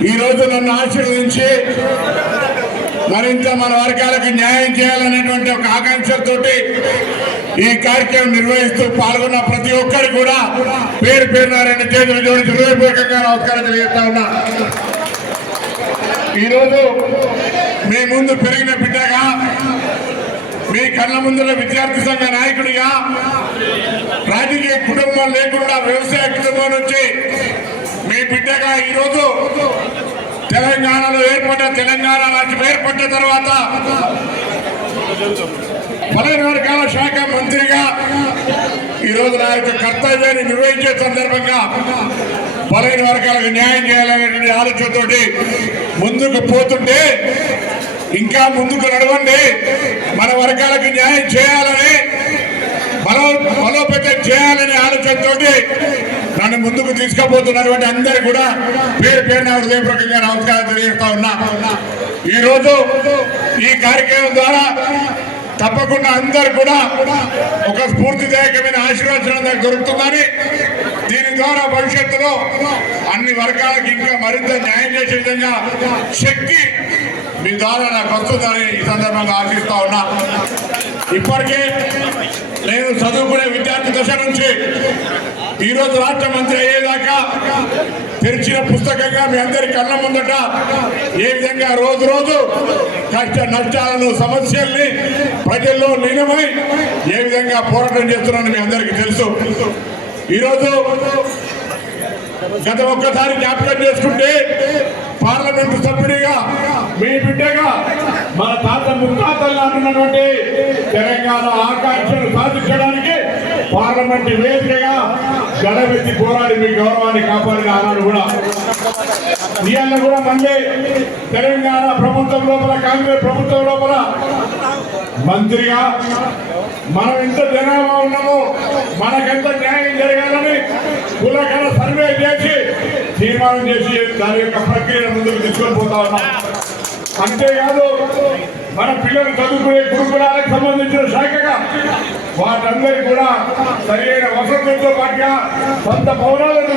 ఈ రోజు నన్ను ఆశీర్వదించి మరింత మన వర్గాలకు న్యాయం చేయాలనేటువంటి ఒక ఆకాంక్షతోటి ఈ కార్యక్రమం నిర్వహిస్తూ పాల్గొన్న ప్రతి ఒక్కరు కూడా పేరు పేరు రెండు చేతులు జోడించి హృదయపూర్వకంగా నమస్కారం తెలియజేస్తా ఉన్నా. ఈరోజు మీ ముందు పెరిగిన బిడ్డగా మీ కళ్ళ ముందుల విద్యార్థి సంఘ నాయకుడిగా రాజకీయ కుటుంబం లేకుండా వ్యవసాయ కుటుంబం నుంచి మీ బిడ్డగా ఈరోజు తెలంగాణలో ఏర్పడ్డ తెలంగాణ రాజ్యం ఏర్పడ్డ తర్వాత పలన వర్గాల శాఖ మంత్రిగా ఈరోజు నా యొక్క కర్తవ్యాన్ని నిర్వహించే సందర్భంగా బలైన వర్గాలకు న్యాయం చేయాలనేటువంటి ఆలోచనతోటి ముందుకు పోతుంటే ఇంకా ముందుకు నడవండి మన వర్గాలకు న్యాయం చేయాలని బలో బలోపేతం చేయాలనే ఆలోచనతోటి నన్ను ముందుకు తీసుకుపోతున్నటువంటి అందరు కూడా పేరు పేరున హృదయపూర్వకంగా నమస్కారం తెలియజేస్తా ఉన్నా. ఈ రోజు ఈ కార్యక్రమం ద్వారా తప్పకుండా అందరు కూడా ఒక స్ఫూర్తిదాయకమైన ఆశీర్వచనం దొరుకుతుందని దీని ద్వారా భవిష్యత్తులో అన్ని వర్గాలకు ఇంకా మరింత న్యాయం చేసే విధంగా శక్తి మీ ద్వారా నాకు వస్తుందని ఈ సందర్భంగా ఆశిస్తా ఉన్నా. ఇప్పటికే నేను చదువుకునే విద్యార్థి దశ నుంచి ఈరోజు రాష్ట్ర మంత్రి అయ్యేదాకా తెరిచిన పుస్తకంగా మీ అందరి కళ్ళ ముందట ఏ విధంగా రోజు రోజు కష్ట నష్టాలను సమస్యల్ని ప్రజల్లో లీనమై ఏ విధంగా పోరాటం చేస్తున్నానని మీ అందరికీ తెలుసు. ఈరోజు గత ఒక్కసారి జ్ఞాపకం చేసుకుంటే పార్లమెంటు సభ్యుడిగా మీ బిడ్డగా మన తాత ముత్తాతలు అంటున్నటువంటి తెలంగాణ ఆకాంక్షలు సాధించడానికి పార్లమెంటు వేదికగా గడవెత్తి పోరాడి మీ గౌరవాన్ని కాపాడిన ఆనాడు కూడా. ఇవాళ కూడా మళ్ళీ తెలంగాణ ప్రభుత్వం లోపల కాంగ్రెస్ ప్రభుత్వం లోపల మంత్రిగా మనం ఎంత జనాభా ఉన్నామో మనకెంత న్యాయం జరగాలని కులకర సర్వే చేసి తీర్మానం చేసి దాని యొక్క ప్రక్రియను ముందుకు తీసుకొని పోతా ఉన్నాం. అంతేకాదు మన పిల్లలు చదువుకునే గురుకులాలకు సంబంధించిన శాఖగా వాటందరి కూడా సరైన వసతులతో పాటుగా కొంత పౌరాలను